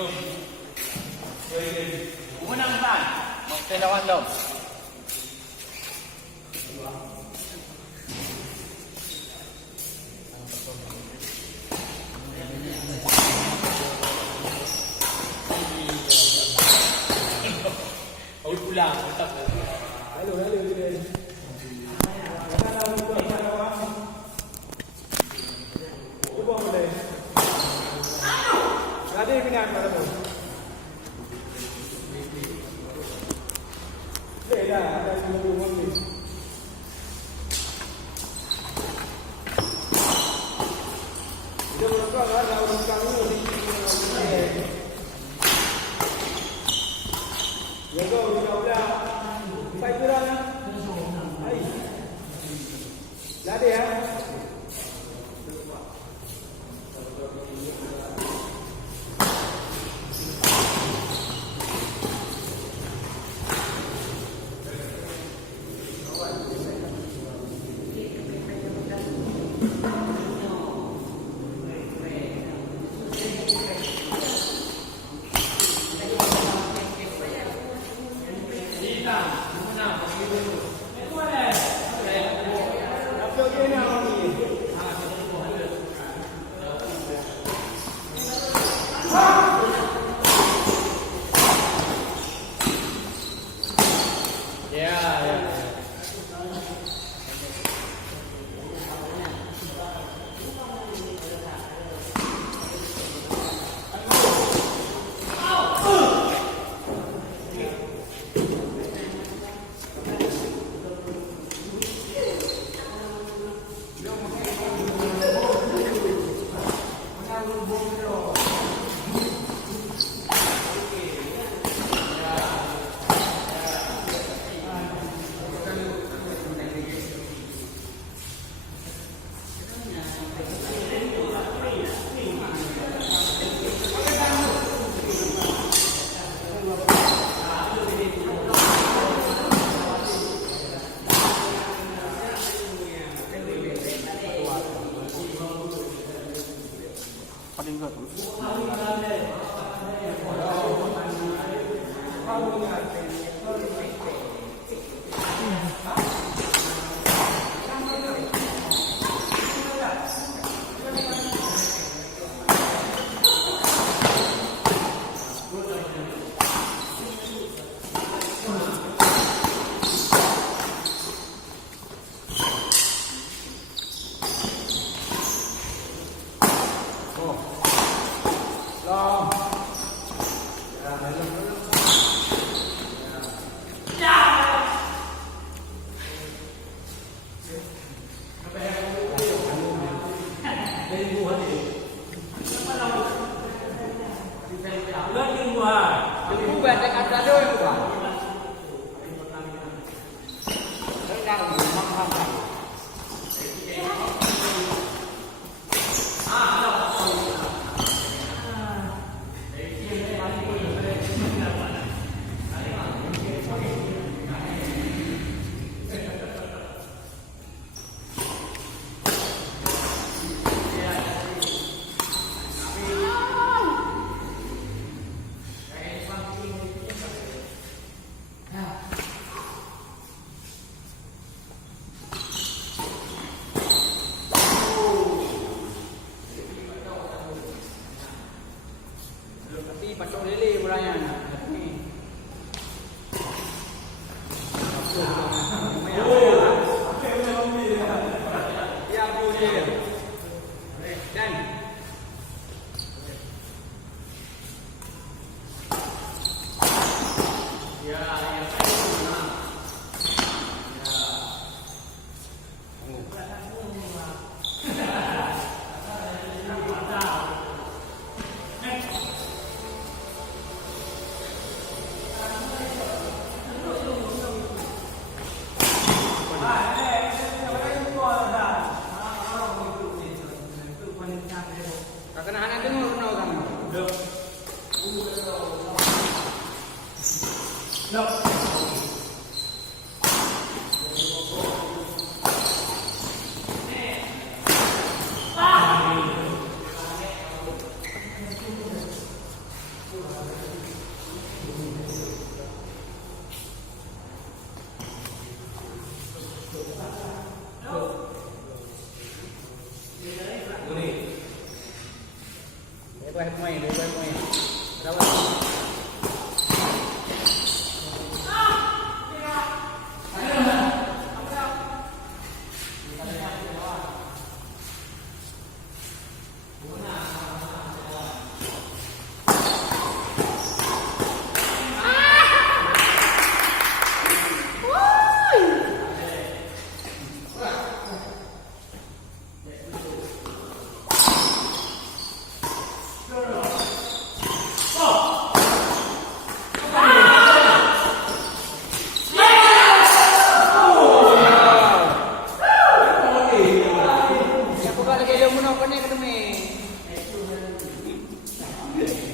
Unang ban, magdalawan daw. Out ulang, utak. Halo. Coba boleh. Ada yang minat pada tu. Dah, ada yang mau ni. Dia berapa ada orang kamu ni. Ya go, udah. Sampai kurang. Hai. Lari ya.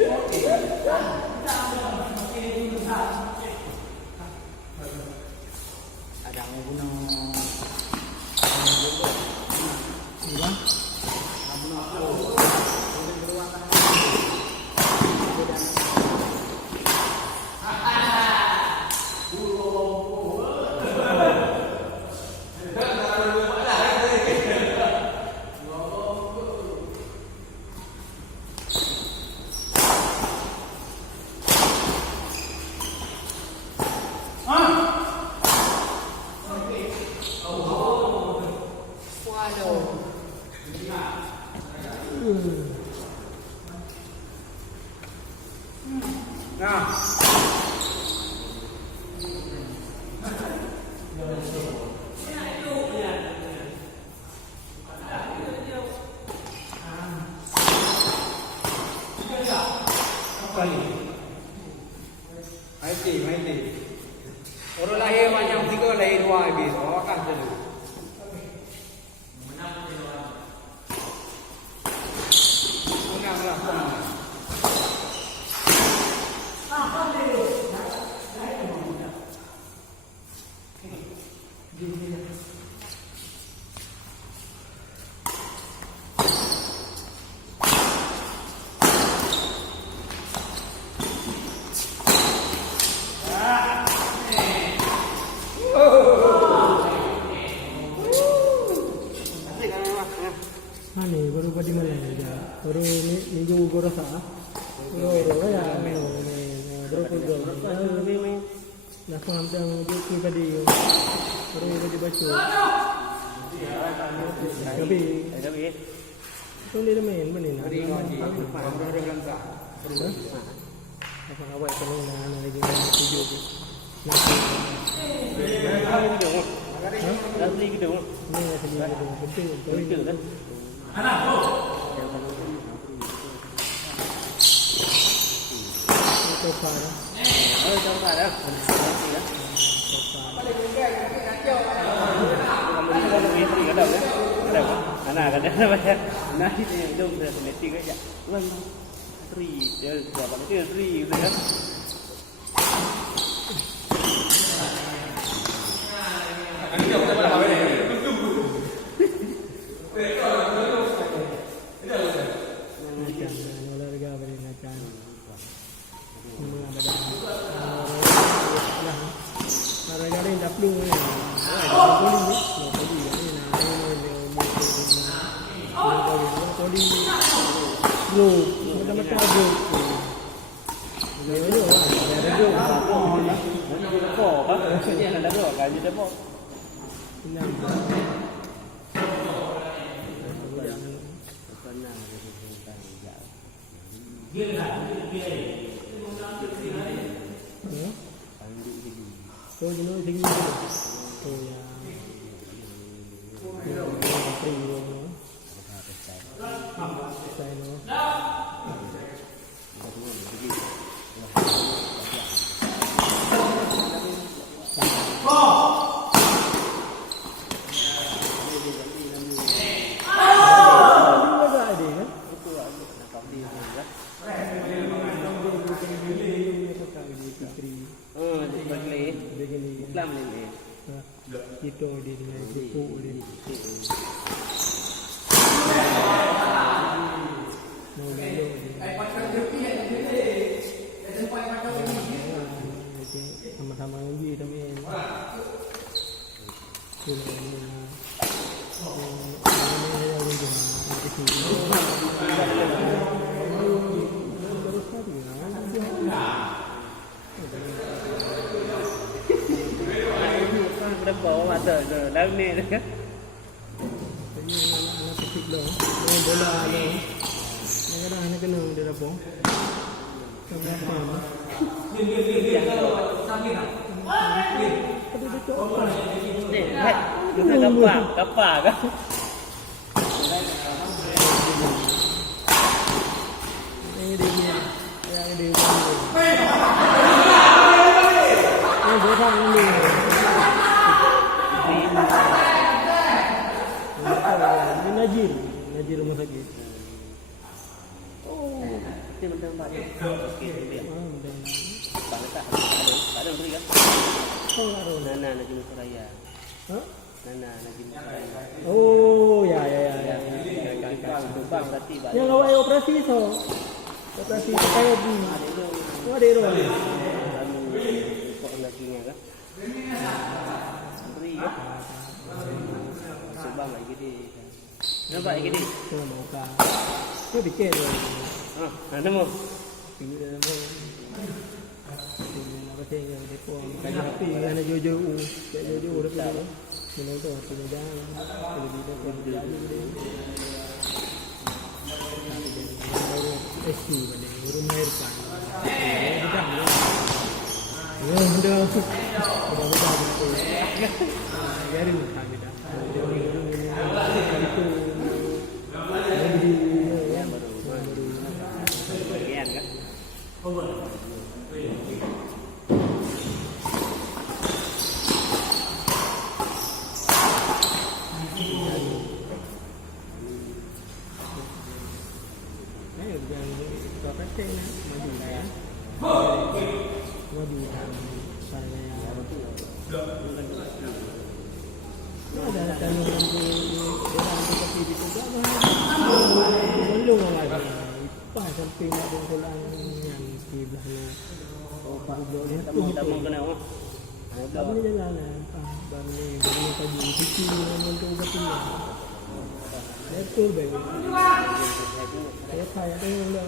Ada yang guna. Iya. Nah. Apa ni? Maiti. Orang lahir macam 3, lahir 2 habis. Awak kan dulu. Ni baru pada mana ni? Baru ni minggu gua rasa. Baru ya ni berapa gol? Nak faham dah dia tadi. Baru dia baca. Tapi tu dia main mana ni? Apa awak kalau nak lagi tujuh tu. Lagi gitu. Ni saya betul kan? Topa dah. Topa dah. Anak kan dia macam nak hidup genetik aja. Tuan 3 dia berapa dia 3 gitu kan. So jenuh tinggi tu. So ya. Itu dia itu dia. Sama-sama lagi tapi bawa mata ke dalam ni tu kan. Ini anak kecil lo, main bola lo. Kadang-kadang anak kena dia dapur. Sampai faham. Tapi dia coba. Ni, kapar kan? Ini dia. Yang dia. Ini dia ni. Najir rumah sakit. Oh. Dia bentang balik. Okey, dia. Dan Bang tak ada beri kan? kau ngaruh. Nana Najib Suraya. Hah? Nana Najib Suraya. Oh, ya. Bang berarti balik. Yang awak operasi so. Operasi kayak di. Oh, ada ro. Kok lakinya kan? Beri ya. Sebab lagi dia. Nampak lagi dia. Kau mau ka. Kau bikin ro. Ada mau. Ini dah mau. Apa sih yang depo kaji api ana jojo dah tu. Ini tu artinya jangan. Kalau dia kau jadi dia. Baru SC pada baru melahirkan. Dah. Biarin kami dah. Itu Bagian kan? Maju ada kandungan di dalam seperti itu juga belum lagi pas samping ada kolam yang di belahnya Tamu kena apa? kami ni jalan bang ni bagi pagi cuci untuk betul betul baik saya saya tengok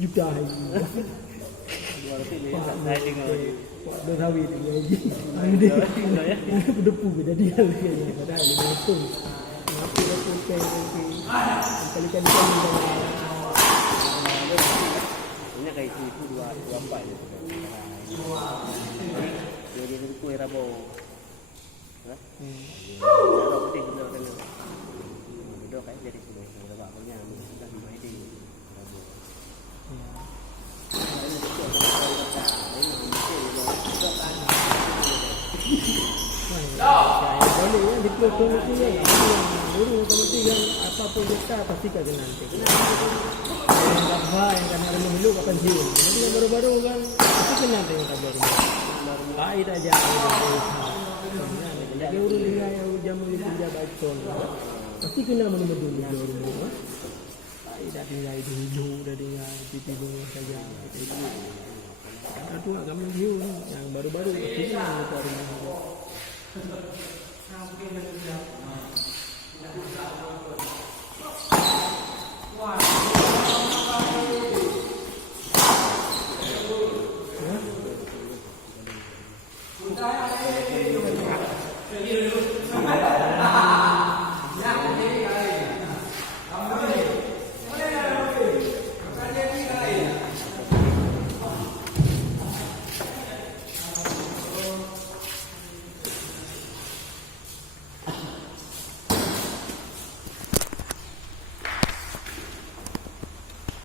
juta Saya dengar. dah tahu itu lagi dia berdepu jadi lagi padahal dia betul apa dia pun kali-kali Ini kayak itu dua apa ya? Jadi itu kue rabo. Rabo putih betul kan? Betul kayak jadi kue rabo punya sudah dua ini rabo. Boleh ya dipotong itu ya. Dulu komisi yang apapun kita pasti kena nanti. Apa yang kan ada dulu kapan sih? Jadi yang baru-baru kan pasti kena nanti yang baru. Baik aja. Jadi urus dia yang jam ini jabat ton. Pasti kena menunggu dulu baru. Baik dah tinggal di hijau dah tinggal di bunga saja. Karena tu agak mengiu yang baru-baru ini yang kita rumah.